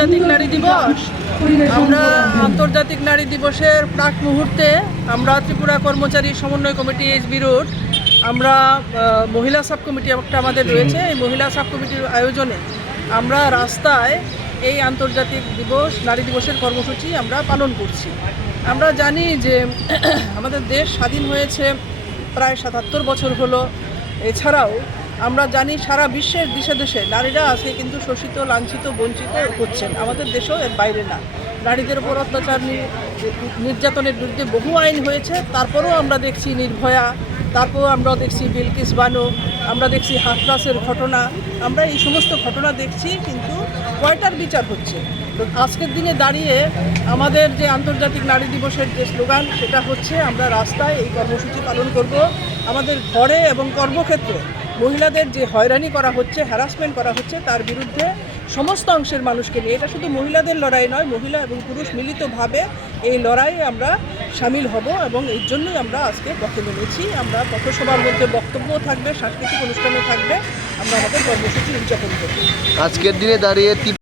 আন্তর্জাতিক নারী দিবস। আমরা আন্তর্জাতিক নারী দিবসের প্রাক মুহূর্তে আমরা ত্রিপুরা কর্মচারী সমন্বয় কমিটি এইচবি রোড, আমরা মহিলা সাব কমিটি একটা আমাদের রয়েছে। এই মহিলা সাব কমিটির আয়োজনে আমরা রাস্তায় এই আন্তর্জাতিক দিবস নারী দিবসের কর্মসূচি আমরা পালন করছি। আমরা জানি যে আমাদের দেশ স্বাধীন হয়েছে প্রায় ৭৭ বছর হলো। এছাড়াও আমরা জানি সারা বিশ্বের দেশে দেশে নারীরা আজকে কিন্তু শোষিত, লাঞ্ছিত, বঞ্চিত হচ্ছেন। আমাদের দেশেও এর বাইরে না। নারীদের উপর অত্যাচার, নির্যাতনের বিরুদ্ধে বহু আইন হয়েছে, তারপরেও আমরা দেখছি নির্ভয়া, তারপরেও আমরা দেখছি বিলকিস বানো, আমরা দেখছি হাথরাসের ঘটনা, আমরা এই সমস্ত ঘটনা দেখছি, কিন্তু কয়টার বিচার হচ্ছে? তো আজকের দিনে দাঁড়িয়ে আমাদের যে আন্তর্জাতিক নারী দিবসের যে স্লোগান, সেটা হচ্ছে আমরা রাস্তায় এই কর্মসূচি পালন করব। আমাদের ঘরে এবং কর্মক্ষেত্রে মহিলাদের যে হয়রানি করা হচ্ছে, হ্যারাসমেন্ট করা হচ্ছে, তার বিরুদ্ধে সমস্ত অংশের মানুষকে নিয়ে, এটা শুধু মহিলাদের লড়াই নয়, মহিলা এবং পুরুষ মিলিতভাবে এই লড়াইয়ে আমরা সামিল হব এবং এই জন্যই আমরা আজকে পথে নেমেছি। আমরা পথসভার মধ্যে বক্তব্যও থাকবে, সাংস্কৃতিক অনুষ্ঠানও থাকবে, আমরা আমাদের কর্মসূচি উদযাপন করব। আজকের দিনে দাঁড়িয়ে